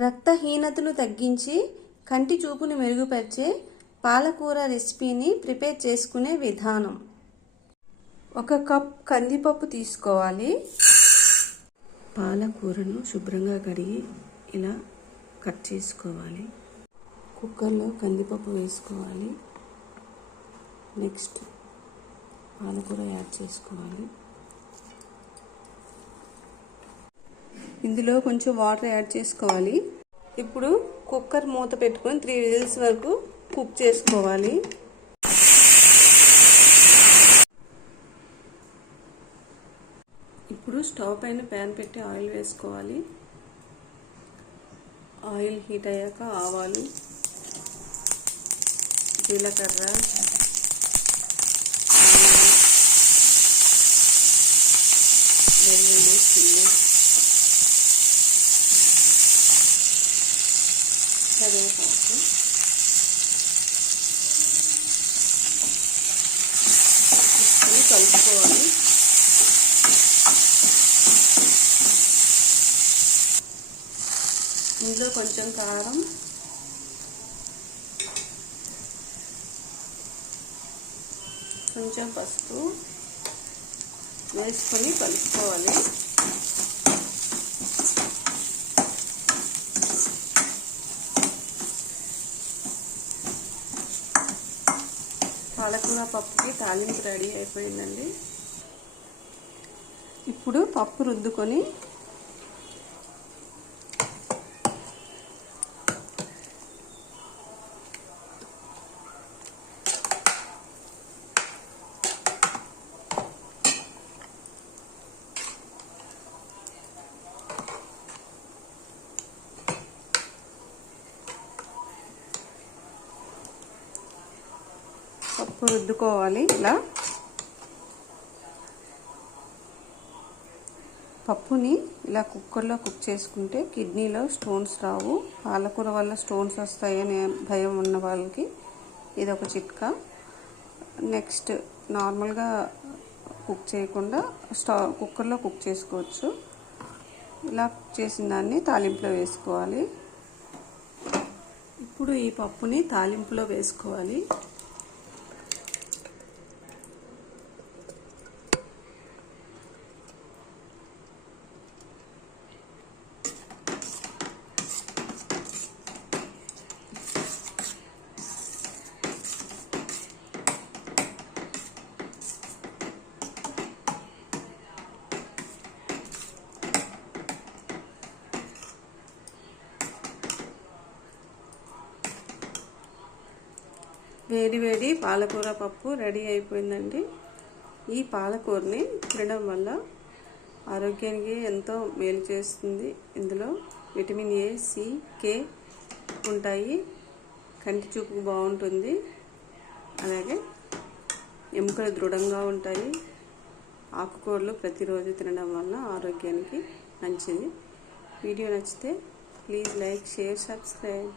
రక్తహీనతను తగ్గించి కంటి చూపును మెరుగుపరిచే పాలకూర రెసిపీని ప్రిపేర్ చేసుకునే విధానం. 1 కప్ కందిపప్పు తీసుకోవాలి. పాలకూరను శుభ్రంగా కడిగి ఇలా కట్ చేసుకోవాలి. కుక్కర్లో కందిపప్పు వేసుకోవాలి. నెక్స్ట్ పాలకూర యాడ్ చేసుకోవాలి. ఇందులో కొంచెం వాటర్ యాడ్ చేసుకోవాలి. ఇప్పుడు కుక్కర్ మూత పెట్టుకొని 3 విజిల్స్ వరకు కుక్ చేసుకోవాలి. ఇప్పుడు స్టవ్ పైన ప్యాన్ పెట్టి ఆయిల్ వేసుకోవాలి. ఆయిల్ హీట్ అయ్యాక ఆవాలు, జీలకర్ర, వెల్లుల్లి, చిల్లి, కరివేపాకు, కలుపుకోవాలి. ఇందులో కొంచెం కారం, కొంచెం పసుపు వేసుకొని కలుపుకోవాలి. పాలకూర పప్పుకి తాలింపు రెడీ అయిపోయిందండి. ఇప్పుడు పప్పు రుద్దుకొని పప్పు రుద్దుకోవాలి. ఇలా పప్పుని ఇలా కుక్కర్లో కుక్ చేసుకుంటే కిడ్నీలో స్టోన్స్ రావు. పాలకూర వల్ల స్టోన్స్ వస్తాయనే భయం ఉన్న వాళ్ళకి ఇదొక చిట్కా. నెక్స్ట్ నార్మల్గా కుక్ చేయకుండా కుక్కర్లో కుక్ చేసుకోవచ్చు. ఇలా కుక్ చేసిన దాన్ని తాలింపులో వేసుకోవాలి. ఇప్పుడు ఈ పప్పుని తాలింపులో వేసుకోవాలి. వేడి వేడి పాలకూర పప్పు రెడీ అయిపోయిందండి. ఈ పాలకూరని తినడం వల్ల ఆరోగ్యానికి ఎంతో మేలు చేస్తుంది. ఇందులో విటమిన్ ఏ, సి, కే ఉంటాయి. కంటి చూపు బాగుంటుంది. అలాగే ఎముకలు దృఢంగా ఉంటాయి. ఆకుకూరలు ప్రతిరోజు తినడం వల్ల ఆరోగ్యానికి మంచిది. వీడియో నచ్చితే ప్లీజ్ లైక్, షేర్, సబ్స్క్రైబ్.